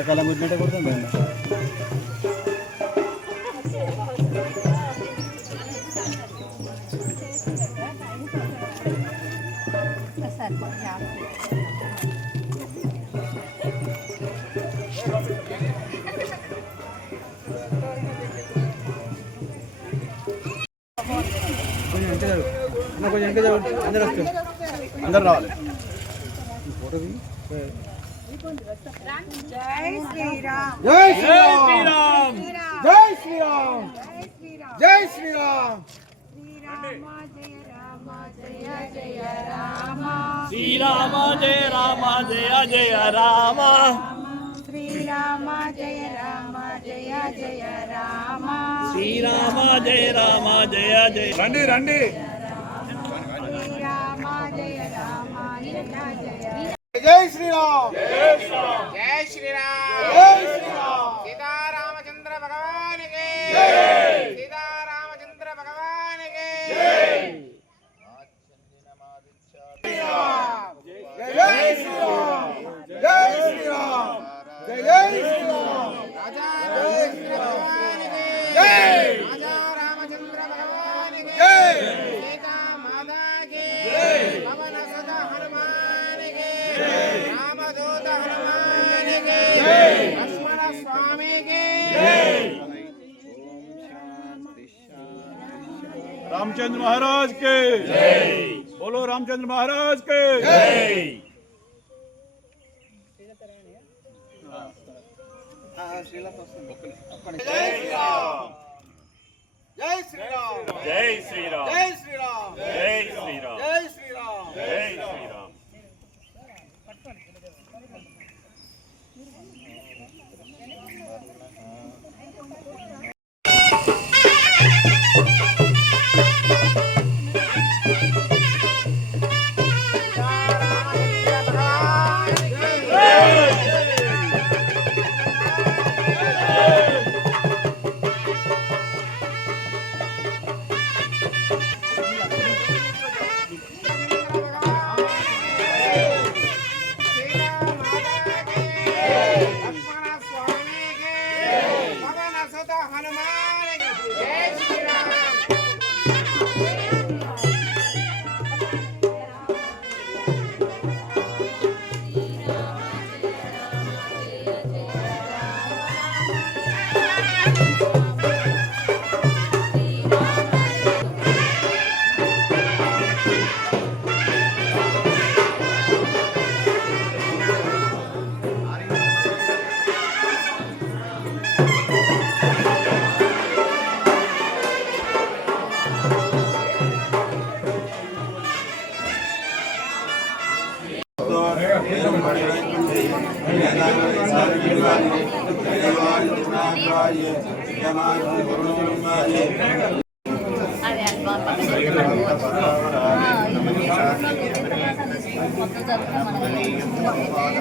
ఎండాకాలం కొట్టినట్టే కొడతాం మేము. కొంచెం వెనక అందరు వస్తారు, అందరు రావాలి. జై శ్రీరామ్ జై శ్రీరామ్ జై శ్రీరామ్ జై శ్రీరామ్ శ్రీరామ జయ రామ జయ జయ రామ శ్రీరామ జయ రామ జయ జయ రామ శ్రీరామ జయ రామ జయ జయ రామ శ్రీరామ జయ రామ జయ జయ రండి రండి. శ్రీరామ జయ రామ జయ జయ జై శ్రీరామ్ జై శ్రీరామ్ జై శ్రీరామ్ జై శ్రీరామ్ సీతారామచంద్ర భగవానికి జై సీతారామచంద్ర భగవానికి జై జై శ్రీరామ్ జై శ్రీరామ్ జై శ్రీరామ్ రాజా రామచంద్ర భగవానికి జై రాజా రామచంద్ర భగవానికి జై సీతా మాతాకి జై పవన సద హనుమానికి రామదూత హనుమానికి లక్ష్మణ స్వామికి रामचंद्र महाराज के जय। बोलो रामचंद्र महाराज के జై जय श्रीराम జై శ్రీరామ్ जय श्रीराम జై శ్రీరామ్ जय श्रीराम జై శ్రీరామ్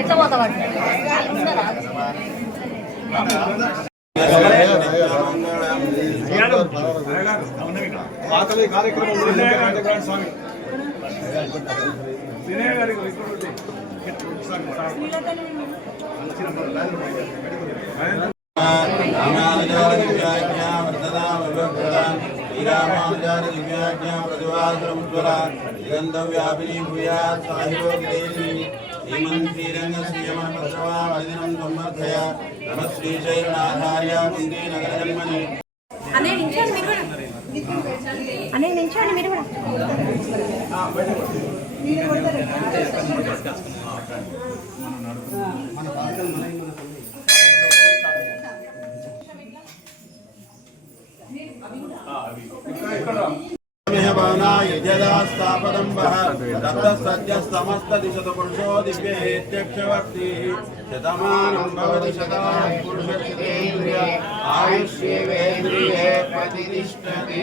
ఎట్లా పోతావు స్వామి व्यापिनी भूयात् साहिरोगिदेवी श्रीमन्तीरङ्गश्रीयमनपत्रवादिनं सम्मर्थया नमः श्रीशैलनाथार्य कुन्दीनगरजन्मने అనే నించోండి మీరు కూడా అనే నించోండి మీరు కూడా यदास्तापदम्बः ततः समस्तदिशतपुरुषो दिव्येत्यक्षवर्ती शतमानं भवति शतात् पुरुषस्येन्द्रिय आयुष्येवेन्द्रिये प्रतिष्ठति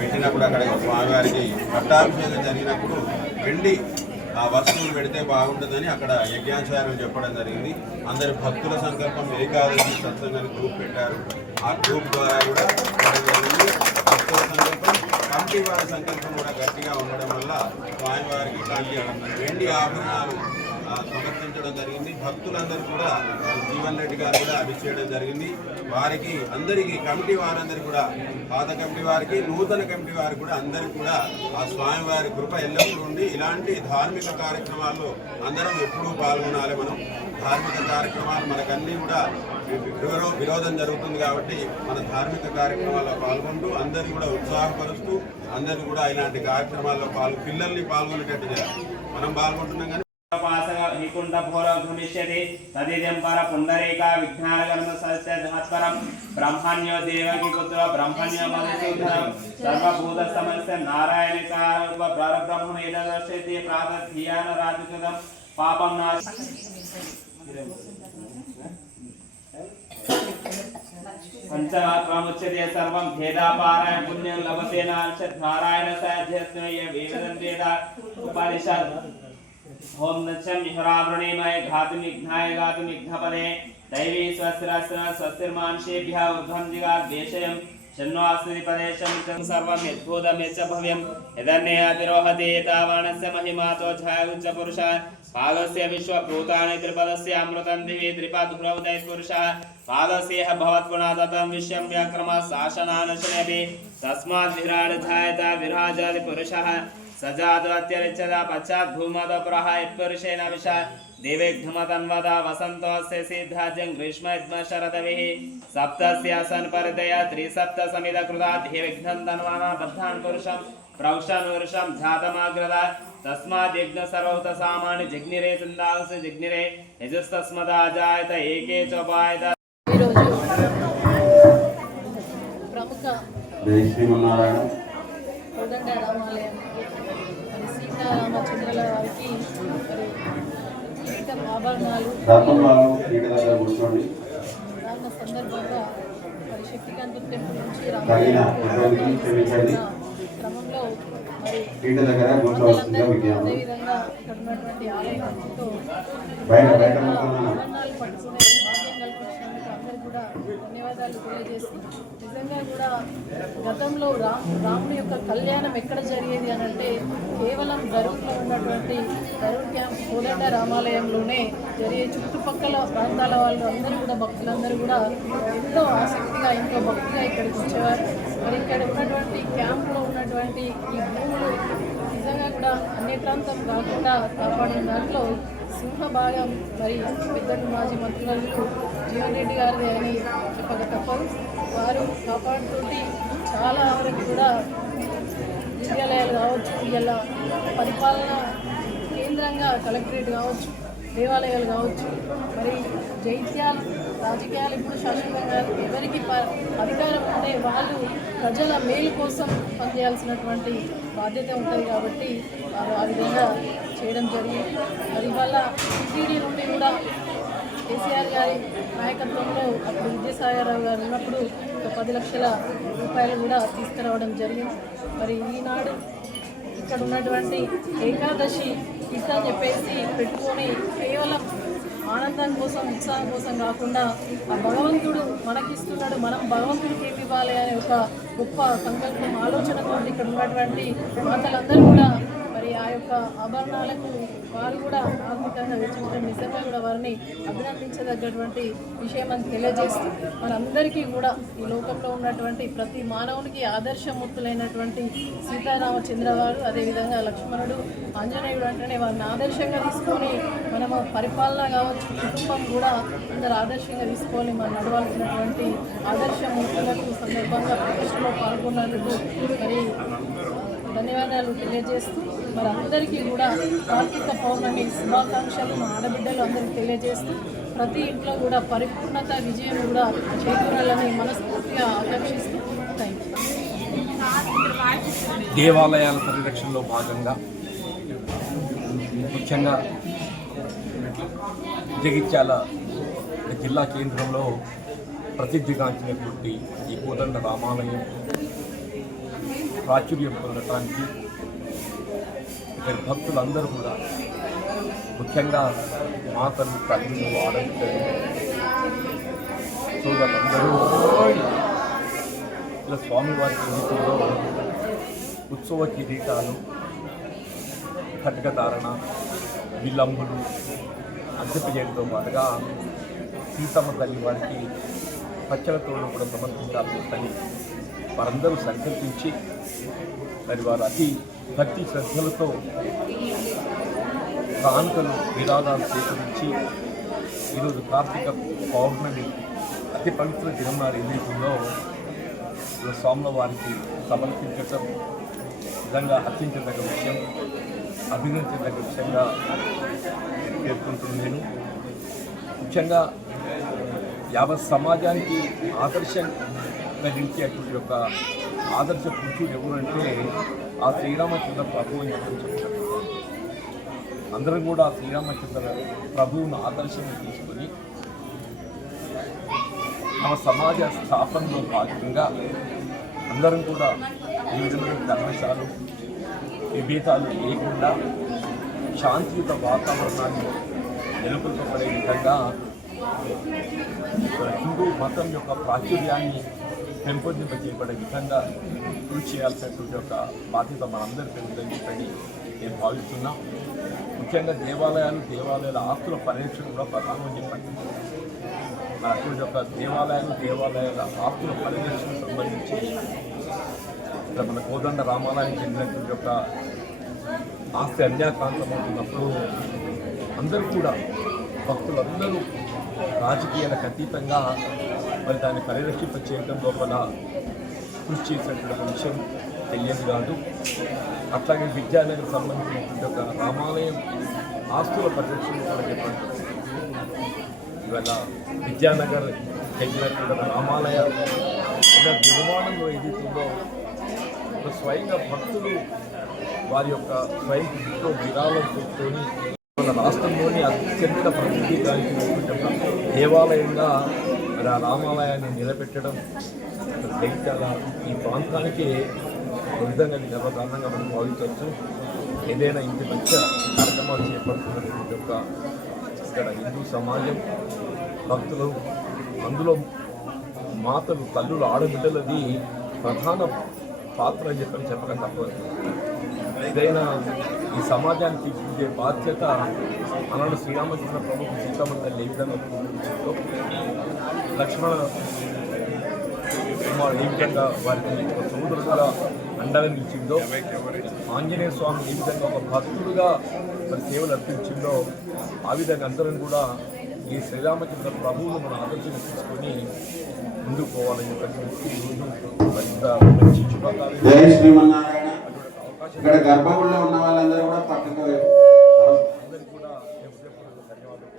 పెట్టినప్పుడు అక్కడ స్వామివారికి పట్టాభిషేకం జరిగినప్పుడు వెండి ఆ వస్తువులు పెడితే బాగుంటుందని అక్కడ యజ్ఞాచార్యులు చెప్పడం జరిగింది. అందరి భక్తుల సంకల్పం ఏకాదశి సత్సంగాన్ని గ్రూప్ పెట్టారు. ఆ గ్రూప్ ద్వారా కూడా జరిగింది. భక్తుల సంకల్పం, కమిటీ వారి సంకల్పం కూడా గట్టిగా ఉండడం వల్ల స్వామివారికి ఇలాంటి వెండి ఆభరణాలు సమర్పించడం జరిగింది. భక్తులందరూ కూడా జీవన్ రెడ్డి గారు కూడా అభిషేకం జరిగింది. వారికి అందరికీ కమిటీ వారందరికీ కూడా పాత కమిటీ వారికి నూతన కమిటీ వారికి కూడా అందరికీ కూడా ఆ స్వామివారి కృప ఎల్లప్పుడూ ఉండి ఇలాంటి ధార్మిక కార్యక్రమాల్లో అందరం ఎప్పుడూ పాల్గొనాలి. మనం ధార్మిక కార్యక్రమాలు మనకన్నీ కూడా విరోధం జరుగుతుంది కాబట్టి మన ధార్మిక కార్యక్రమాల్లో పాల్గొంటూ అందరినీ కూడా ఉత్సాహపరుస్తూ అందరినీ కూడా ఇలాంటి కార్యక్రమాల్లో పిల్లల్ని పాల్గొనేటట్టు చేయాలి. మనం పాల్గొంటున్నాం కానీ हिकुंड भोर भूमिष्यति तदिदं पर पुंडरीका विज्ञानगर्भ सत्सहस्परं ब्रह्मण्यो देवकी पुत्र ब्रह्मण्यो मधुसूदनं सर्वभूत समस्य नारायणकार परब्रह्म एतदर्शयति प्रातध्यान राजकृतं पापं नाश पंचमात्मामुच्यते सर्वं भेदापारायण पुण्यं लभते नारायण साध्यस्मय वेदन्तेदा उपनिषद ओम नच्छं मिहरावृणीमय घातुमिघ्नाय घातुमिघ्नपदे दैवी स्वस्तिरस्त्र स्वस्तिर्मानुषेभ्यः ऊर्ध्वं जिगात् देशयं शन्वास्तिपदेशं च सर्वं यद्भूतं यच्च भव्यं यदन्यतिरोहति एतावानस्य महिमातो छायुच्च पुरुषः पादस्य विश्वभूतानि त्रिपदस्य अमृतं दिवि त्रिपदभ्रवदैः पुरुषः पादस्यः भवत्पुनाततं विश्वं व्याक्रमः शासनानशनयति तस्मात् विराड छायता विराजादि पुरुषः सजाद्वत्यरिच्यता पश्चात् भूमदपुरः यत्पुरुषेण विशा देवेघ्नमतन्वदा वसन्तोऽस्य सिद्धाज्यं ग्रीष्मयद्म शरदविः सप्तस्य सन्परितय त्रिसप्तसमिदकृता देवेघ्नं तन्वाना बद्धान् पुरुषं प्रौषन् पुरुषं जातमाग्रदा तस्मात् यज्ञ सर्वभूतसामान्य जिग्निरे चन्दांसि जिग्निरे यजुस्तस्मदाजायत एके चोपायत ప్రముఖ జై శ్రీమన్నారాయణ కోదండ రామాలయం మరి సీతారామచంద్రుల వారికి మరి కిరీటం ఆభరణాలు కూర్చోండి. దాని సందర్భంగా మరి శక్తికాంత టెంపుల్ నుంచి క్రమంలో మరి అదేవిధంగా ఇక్కడ ఉన్నటువంటి ఆలయంతో ఆభరణాలు పట్టుకునే భాగ్యం కల్పించినందుకు అందరూ కూడా ధన్యవాదాలు తెలియజేస్తూ నిజంగా కూడా గతంలో రాముని యొక్క కళ్యాణం ఎక్కడ జరిగేది అని అంటే కేవలం దరూర్లో ఉన్నటువంటి దరూర్ క్యాంప్ కోదండ రామాలయంలోనే జరిగే చుట్టుపక్కల ప్రాంతాల వాళ్ళు అందరూ కూడా భక్తులందరూ కూడా ఎంతో ఆసక్తిగా ఎంతో భక్తిగా ఇక్కడికి వచ్చేవారు. మరి ఇక్కడ ఉన్నటువంటి క్యాంపులో ఉన్నటువంటి ఈ భూములు నిజంగా కూడా అన్య ప్రాంతం కాకుండా కాపాడిన దాంట్లో సింహభాగం మరి పెద్దలు మాజీ మంత్రులు జీవన్ రెడ్డి గారిది అని చెప్పక తప్పదు. వారు కాపాడుతోటి చాలా వరకు కూడా విద్యాలయాలు కావచ్చు, ఇలా పరిపాలన కేంద్రంగా కలెక్టరేట్ కావచ్చు, దేవాలయాలు కావచ్చు, మరి జైత్యాలు రాజకీయాలు ఇప్పుడు శాశ్వతంగా ఎవరికి అధికారం ఉంటే వాళ్ళు ప్రజల మేలు కోసం పనిచేయాల్సినటువంటి బాధ్యత ఉంటుంది కాబట్టి వారు ఆ విధంగా చేయడం జరిగింది. మరి ఇవాళ టీటీడీ నుండి కూడా కేసీఆర్ గారి నాయకత్వంలో అప్పుడు విద్యాసాగరరావు గారు ఉన్నప్పుడు ఒక 10 లక్షల రూపాయలు కూడా తీసుకురావడం జరిగింది. మరి ఈనాడు ఇక్కడ ఉన్నటువంటి ఏకాదశి కిట్ అని చెప్పేసి పెట్టుకొని కేవలం ఆనందం కోసం ఉత్సాహం కోసం కాకుండా ఆ భగవంతుడు మనకిస్తున్నాడు, మనం భగవంతుడికి ఏమి ఇవ్వాలి అనే ఒక గొప్ప సంకల్పం ఆలోచనతో ఇక్కడ ఉన్నటువంటి మాతలందరూ కూడా మరి ఆ యొక్క ఆభరణాలకు వారు కూడా ఆత్మికంగా వెచ్చించడం నిజంగా కూడా వారిని అభినందించదగ్గటువంటి విషయం అని తెలియజేస్తూ మనందరికీ కూడా ఈ లోకంలో ఉన్నటువంటి ప్రతి మానవునికి ఆదర్శమూర్తులైనటువంటి సీతారామచంద్ర వారు, అదేవిధంగా లక్ష్మణుడు, ఆంజనేయుడు అంటేనే వారిని ఆదర్శంగా తీసుకొని మనము పరిపాలన కావచ్చు, కుటుంబం కూడా అందరు ఆదర్శంగా తీసుకొని మనం నడవాల్సినటువంటి ఆదర్శమూర్తులకు సందర్భంగా ప్రతిష్టలో పాల్గొన్నందుకు మరి ధన్యవాదాలు తెలియజేస్తూ మరి అందరికీ కూడా కార్తీక పౌర్ణమి శుభాకాంక్షలు మా ఆడబిడ్డలు అందరికీ తెలియజేస్తూ ప్రతి ఇంట్లో కూడా పరిపూర్ణత విజయం కూడా చేకూరాలని మనస్ఫూర్తిగా ఆకాంక్షిస్తూ థ్యాంక్ యూ. దేవాలయాల పరిరక్షణలో భాగంగా ముఖ్యంగా జగిత్యాల జిల్లా కేంద్రంలో ప్రసిద్ధిగాంచినటువంటి ఈ కోదండ రామాలయం ప్రాచుర్యం పొందటానికి ఇక్కడ భక్తులందరూ కూడా ముఖ్యంగా మాతలు తల్లులు ఆడపిల్లలు సోదరులందరూ ఇలా స్వామివారి జీవితంలో ఉత్సవ కిరీటాలు ఖడ్గధారణ విలంబులు అద్దెపజేయడంతో పాటుగా సీతమ్మ తల్లి వారికి పచ్చలతో కూడా సమర్పించాలని వారందరూ సంకల్పించి మరి వారు అతి భక్తి శ్రద్ధలతో కానుకలు విరాళాలు సేకరించి ఈరోజు కార్తీక పౌర్ణమి అతి పవిత్ర దినం నాడు ఏదైతుందో స్వాముల వారికి సమర్పించటం నిజంగా హర్షించదగ్గ విషయం, అభినందించదగ్గ విషయంగా పేర్కొంటున్నాను. నేను ముఖ్యంగా యావత్ సమాజానికి ఆదర్శంగా నిలిచేటువంటి యొక్క ఆదర్శ పురుషుడు ఎవరంటే ఆ శ్రీరామచంద్ర ప్రభు అని చెప్తారు. అందరం కూడా ఆ శ్రీరామచంద్ర ప్రభువును ఆదర్శంగా తీసుకొని తమ సమాజ స్థాపనలో భాగంగా అందరం కూడా ఈ విధమైన ధర్మశాలు విభేదాలు లేకుండా శాంతియుత వాతావరణాన్ని నెలకొల్పబడే విధంగా హిందూ మతం యొక్క ప్రాచుర్యాన్ని పెంపొందింపజేయబడే విధంగా కృషి చేయాల్సినటువంటి ఒక బాధ్యత మనందరికీ ఉందని చెప్పని నేను భావిస్తున్నాం. ముఖ్యంగా దేవాలయాల ఆస్తుల పరిరక్షణ కూడా ప్రధానమని చెప్పండి. మన అటువంటి యొక్క దేవాలయాల ఆస్తుల పరిరక్షణకు సంబంధించి ఇక్కడ మన కోదండ రామాలయానికి చెందినటువంటి యొక్క ఆస్తి అన్యాక్రాంతమవుతున్నప్పుడు అందరూ కూడా భక్తులందరూ రాజకీయాలకు అతీతంగా మరి దాన్ని పరిరక్షింప చేయడం లోపల కృషి చేసినటువంటి విషయం తెలియదు కాదు. అట్లాగే విద్యానగర్ సంబంధించినటువంటి ఒక రామాలయం ఆస్తుల పరిరక్షణ కూడా చెప్పండి. ఇవాళ విద్యానగర్ చెందినటువంటి రామాలయ నిర్మాణంలో ఏదైతుందో స్వయంగా భక్తులు వారి యొక్క స్వయం కృషితో విరాళం తీసుకొని మన రాష్ట్రంలోని అత్యంత ప్రసిద్ధిగాంచినటువంటి దేవాలయంగా మరి ఆ రామాలయాన్ని నిలబెట్టడం జగిత్యాల ఈ ప్రాంతానికి విధంగా గర్వకారణంగా మనం భావించవచ్చు. ఏదైనా ఇంటి మంచి కార్యక్రమాలు చేపడుతున్నటువంటి యొక్క ఇక్కడ హిందూ సమాజం భక్తులు, అందులో మాతలు తల్లులు ఆడబిడ్డలది ప్రధాన పాత్ర అని చెప్పడం తప్పదు. ఏదైనా ఈ సమాజానికి ఇచ్చే బాధ్యత అలాంటి శ్రీరామచంద్ర ప్రభుత్వ సీతమ్మ తల్లి ఏ విధంగా పూజించిందో, లక్ష్మణ కుమారుడు ఏ విధంగా వారికి ఒక సోదరుడుగా అండగా నిలిచిందో, ఆంజనేయ స్వామి ఏ విధంగా ఒక భక్తుడుగా మరి సేవలు అర్పించిందో, ఆ విధంగా అందరం కూడా ఈ శ్రీరామచంద్ర ప్రభువును మనం ఆదర్శంగా తీసుకొని ముందుకు పోవాలని చెప్పి మంచి శుభాకాంక్షలు. జై శ్రీమన్నారాయణ. ఇక్కడ గర్భగుడిలో ఉన్న వాళ్ళందరూ కూడా పక్కకు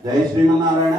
జై శ్రీమన్నారాయణ.